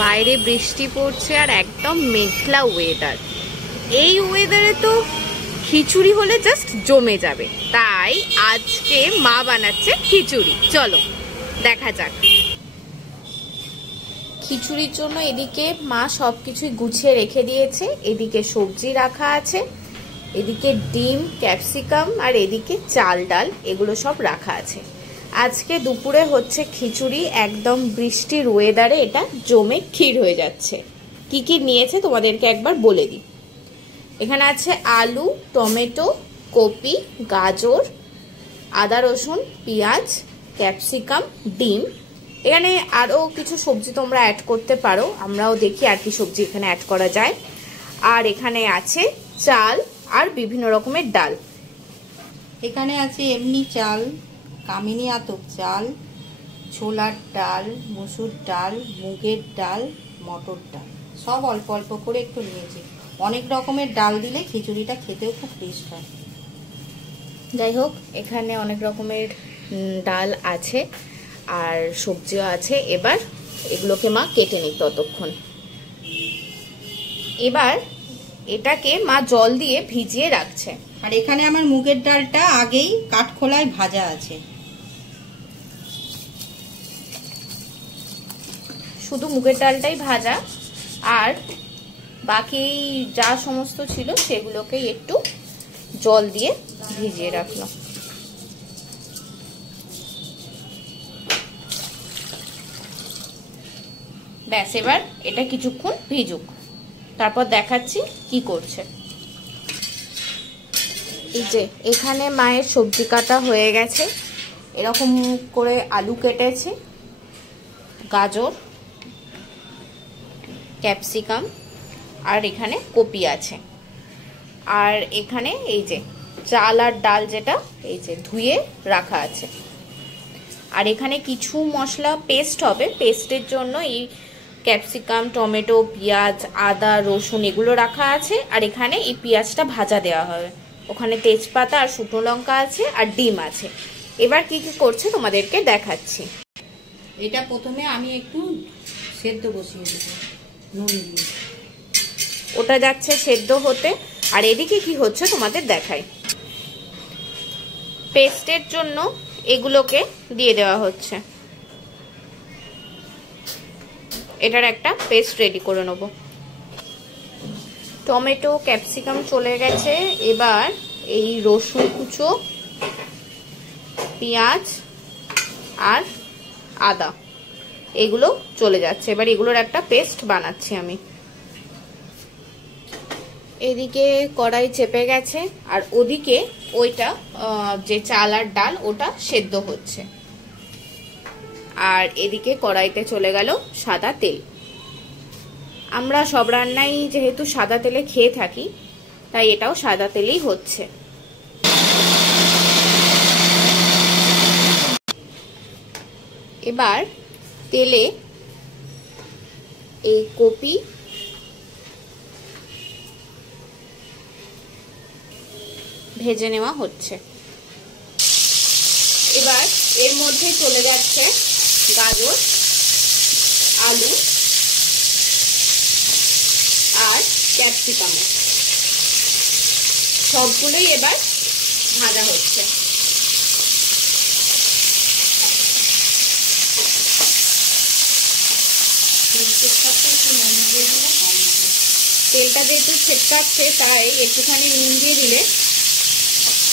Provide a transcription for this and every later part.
বাইরে বৃষ্টি পড়ছে আর একদম মেঘলা ওয়েদার। এই ওয়েদারে তো খিচুড়ি হলে জাস্ট জমে যাবে, তাই আজকে মা বানাচ্ছে খিচুড়ি। চলো দেখা যাক। খিচুড়ির জন্য এদিকে মা সবকিছুই গুছিয়ে রেখে দিয়েছে। এদিকে সবজি রাখা আছে, এদিকে ডিম, ক্যাপসিকাম, আর এদিকে চাল ডাল, এগুলো সব রাখা আছে। আজকে দুপুরে হচ্ছে খিচুড়ি, একদম বৃষ্টির ওয়েদারে এটা জমে ক্ষীর হয়ে যাচ্ছে। কি কি নিয়েছে তোমাদেরকে একবার বলে দিই। এখানে আছে আলু, টমেটো, কপি, গাজর, আদা রসুন, পেঁয়াজ, ক্যাপসিকাম, ডিম। এখানে আরও কিছু সবজি তোমরা অ্যাড করতে পারো, আমরাও দেখি আর কি সবজি এখানে অ্যাড করা যায়। আর এখানে আছে চাল আর বিভিন্ন রকমের ডাল। এখানে আছে এমনি চাল, কামিনী আতপ চাল, ছোলার ডাল, মসুর ডাল, মুগের ডাল, মটর ডাল, সব অল্প অল্প করে একটু নিয়েছি। অনেক রকমের ডাল দিলে খিচুড়িটা খেতেও খুব টেস্ট হয়। যাই হোক, এখানে অনেক রকমের ডাল আছে আর সবজিও আছে। এবার এগুলোকে মা কেটে নিই ততক্ষণ। এবার এটাকে মা জল দিয়ে ভিজিয়ে রাখছে। আর এখানে আমার মুগের ডালটা আগেই কাঠখোলায় ভাজা আছে। শুধু মুগের ডালটাই ভাজা, আর বাকি যা সমস্ত ছিল সেগুলোকে একটু জল দিয়ে ভিজিয়ে রাখলাম। ব্যাস, এবার এটা কিছুক্ষণ ভিজুক, তারপর দেখাচ্ছি কি করছে। এই যে এখানে মায়ের সবজি কাটা হয়ে গেছে। এরকম করে আলু কেটেছে, গাজর, ক্যাপসিকাম, আর এখানে কপি আছে। আর এখানে এই যে চাল আর ডাল, যেটা এই যে ধুয়ে রাখা আছে। আর এখানে কিছু মশলা পেস্ট হবে, পেস্টের জন্য এই ক্যাপসিকাম, টমেটো, পেঁয়াজ, আদা, রসুন এগুলো রাখা আছে। আর এখানে এই পেঁয়াজটা ভাজা দেওয়া হবে। ওখানে তেজপাতা আর শুকনো লঙ্কা আছে, আর ডিম আছে। এবার কি কি করছে তোমাদেরকে দেখাচ্ছি। এটা প্রথমে আমি একটু সেদ্ধ বসিয়ে দেব নুন দিয়ে। ওটা যাচ্ছে সেদ্ধ হতে, আর এদিকে কি হচ্ছে তোমাদের দেখাই। পেস্টের জন্য এগুলোকে দিয়ে দেওয়া হচ্ছে। এটার একটা পেস্ট রেডি করে নেব। টমেটো, ক্যাপসিকাম চলে গেছে। এবার এই রসুন কুচো, পেঁয়াজ আর আদা এগুলো চলে যাচ্ছে। এবার এগুলোর একটা পেস্ট বানাচ্ছি আমি। এদিকে কড়াই চেপে গেছে, আর ওদিকে ওইটা যে চাল আর ডাল ওটা সেদ্ধ হচ্ছে। আর এদিকে কড়াইতে চলে গেল সাদা তেল। আমরা সব রান্নাই যেহেতু সাদা তেলে খেয়ে থাকি, তাই এটাও সাদা তেলেই হচ্ছে। এবার তেলে এই কপি, ভেজে নেওয়া হচ্ছে। এবার এর মধ্যে চলে যাচ্ছে গাজর, আলু আর ক্যাপসিকাম, সবগুলোই এবার ভাজা হচ্ছে। তেলটা যেহেতু ছেটকাচ্ছে, তাই একটুখানি নুন দিয়ে দিলে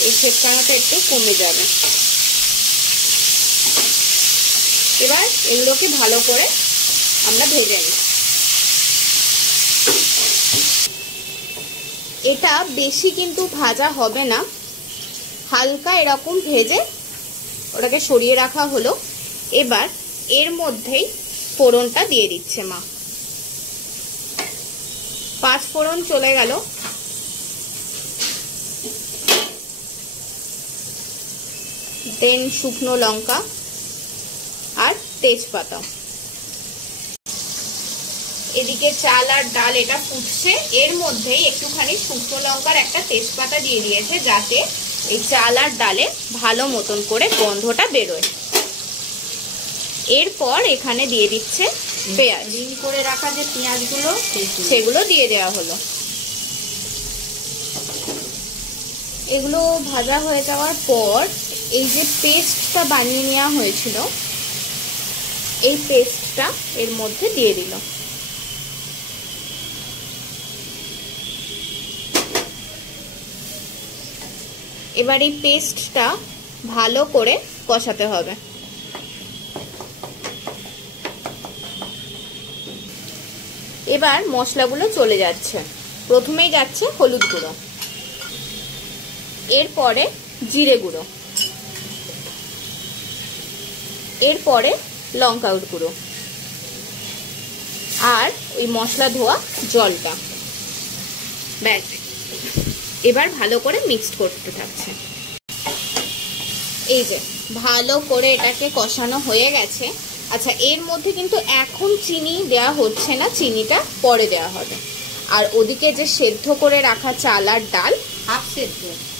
এই ছেটকানোটা একটু কমে যাবে। এবার এগুলোকে ভালো করে আমরা ভেজে নিই। এটা বেশি কিন্তু ভাজা হবে না, হালকা এরকম ভেজে ওটাকে সরিয়ে রাখা হলো। এবার এর মধ্যেই ফোড়নটা দিয়ে দিচ্ছে মা। 5 ফোড়ন চলে গেল। দেন শুকনো লঙ্কা আর তেজপাতা। এদিকে চাল আর ডাল এটা ফুটছে, এর মধ্যেই একটুখানি শুকনো লঙ্কার একটা তেজপাতা দিয়ে দিয়েছে, যাতে এই চাল আর ডালে ভালো মতন করে গন্ধটা বেরোয়। এরপর এখানে দিয়ে দিচ্ছে পেঁয়াজ, রিং করে রাখা যে পেঁয়াজগুলো সেগুলো দিয়ে দেওয়া হলো। এগুলো ভাজা হয়ে যাওয়ার পর এই যে পেস্টটা বানিয়ে নেওয়া হয়েছিল, এই পেস্টটা এর মধ্যে দিয়ে দিল। এবার এই পেস্টটা ভালো করে কষাতে হবে। এবার মশলাগুলো চলে যাচ্ছে। প্রথমেই যাচ্ছে হলুদ গুঁড়ো, এরপরে জিরে গুঁড়ো, এরপরে লঙ্কা গুঁড়ো, আর ওই মশলা ধোয়া জলটা। ব্যাস, এবার ভালো করে মিক্সড করতে থাকছে। এই যে ভালো করে এটাকে কষানো হয়ে গেছে। আচ্ছা, এর মধ্যে কিন্তু এখন চিনি দেওয়া হচ্ছে না, চিনিটা পরে দেওয়া হবে। আর ওদিকে যে সেদ্ধ করে রাখা চাল আর ডাল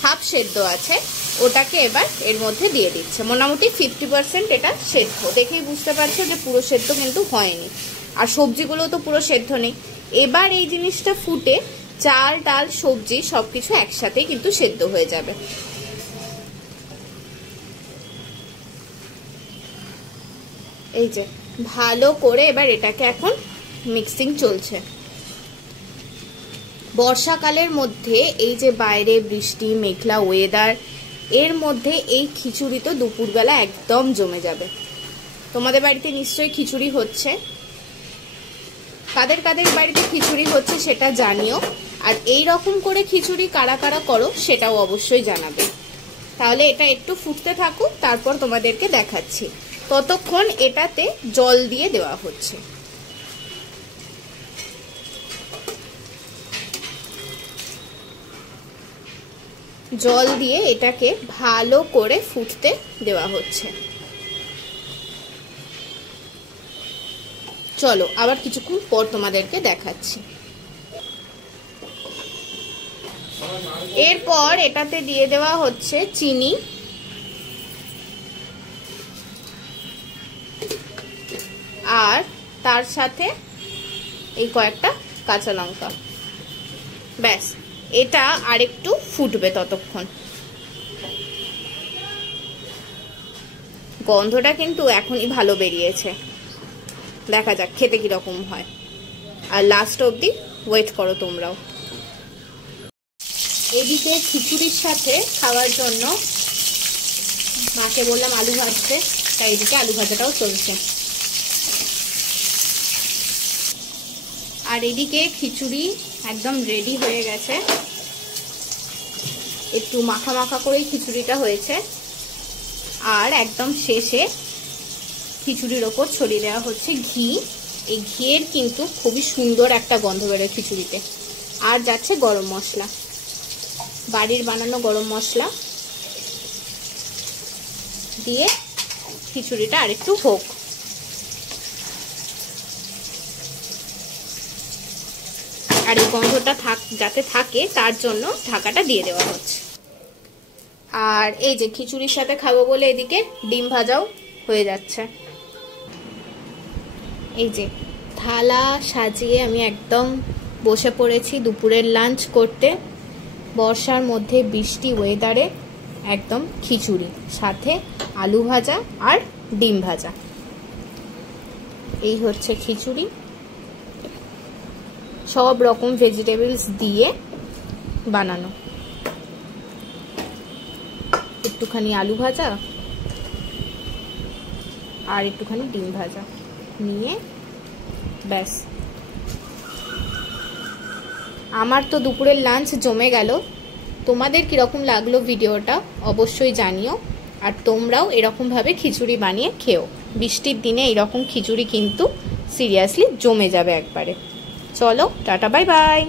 হাফ সেদ্ধ আছে, ওটাকে এবার এর মধ্যে দিয়ে দিচ্ছে। মোটামুটি 50% এটা সেদ্ধ, দেখেই বুঝতে পারছো যে পুরো সেদ্ধ কিন্তু হয়নি। আর সবজিগুলো তো পুরো সেদ্ধ নেই। এবার এই জিনিসটা ফুটে চাল ডাল সবজি সবকিছু একসাথেই কিন্তু সেদ্ধ হয়ে যাবে। এই যে ভালো করে এবার এটাকে এখন মিক্সিং চলছে। বর্ষাকালের মধ্যে এই যে বাইরে বৃষ্টি মেঘলা ওয়েদার, এর মধ্যে এই খিচুড়ি তো দুপুরবেলা একদম জমে যাবে। তোমাদের বাড়িতে নিশ্চয়ই খিচুড়ি হচ্ছে, কাদের কাদের বাড়িতে খিচুড়ি হচ্ছে সেটা জানিও। আর এই রকম করে খিচুড়ি কারা কারা করো সেটাও অবশ্যই জানাবে। তাহলে এটা একটু ফুটতে থাকুক, তারপর তোমাদেরকে দেখাচ্ছি। ততক্ষণ এটাতে জল দিয়ে দেওয়া হচ্ছে। জল দিয়ে এটাকে ভালো করে ফুটতে দেওয়া হচ্ছে। চলো আবার কিছুক্ষণ পর তোমাদেরকে দেখাচ্ছি। এরপর এটাতে দিয়ে দেওয়া হচ্ছে চিনি, আর তার সাথে এই কয়েকটা কাঁচা লঙ্কা। ব্যাস, এটা আরেকটু ফুটবে ততক্ষণ। গন্ধটা কিন্তু এখনই ভালো বেরিয়েছে, দেখা যাক খেতে কিরকম হয়। আর লাস্ট অবধি ওয়েট করো তোমরাও। এদিকে খিচুড়ির সাথে খাওয়ার জন্য মাকে বললাম আলু ভাজতে, তাই এদিকে আলু ভাজাটাও চলছে। আর এদিকে খিচুড়ি একদম রেডি হয়ে গেছে। একটু মাখা মাখা করেই খিচুড়িটা হয়েছে। আর একদম শেষে খিচুড়ির ওপর ছড়িয়ে দেওয়া হচ্ছে ঘি। এই ঘিয়ের কিন্তু খুবই সুন্দর একটা গন্ধ বেরোয় খিচুড়িতে। আর যাচ্ছে গরম মশলা, বাড়ির বানানো গরম মশলা দিয়ে খিচুড়িটা আরেকটু হোক। আর এই গন্ধটা যাতে থাকে তার জন্য ঢাকাটা দিয়ে দেওয়া হচ্ছে। আর এই যে খিচুড়ির সাথে খাবো বলে এদিকে ডিম ভাজাও হয়ে যাচ্ছে। এই যে থালা সাজিয়ে আমি একদম বসে পড়েছি দুপুরের লাঞ্চ করতে। বর্ষার মধ্যে বৃষ্টি ওয়েদারে একদম খিচুড়ি, সাথে আলু ভাজা আর ডিম ভাজা। এই হচ্ছে খিচুড়ি, সব রকম ভেজিটেবলস দিয়ে বানানো। একটুখানি আলু ভাজা আর একটুখানি ডিম ভাজা নিয়ে ব্যাস। আমার তো দুপুরের লাঞ্চ জমে গেল। তোমাদের কিরকম লাগলো ভিডিওটা অবশ্যই জানিও। আর তোমরাও এরকমভাবে খিচুড়ি বানিয়ে খেও। বৃষ্টির দিনে এরকম খিচুড়ি কিন্তু সিরিয়াসলি জমে যাবে একবারে। চলো টাটা, বাই বাই।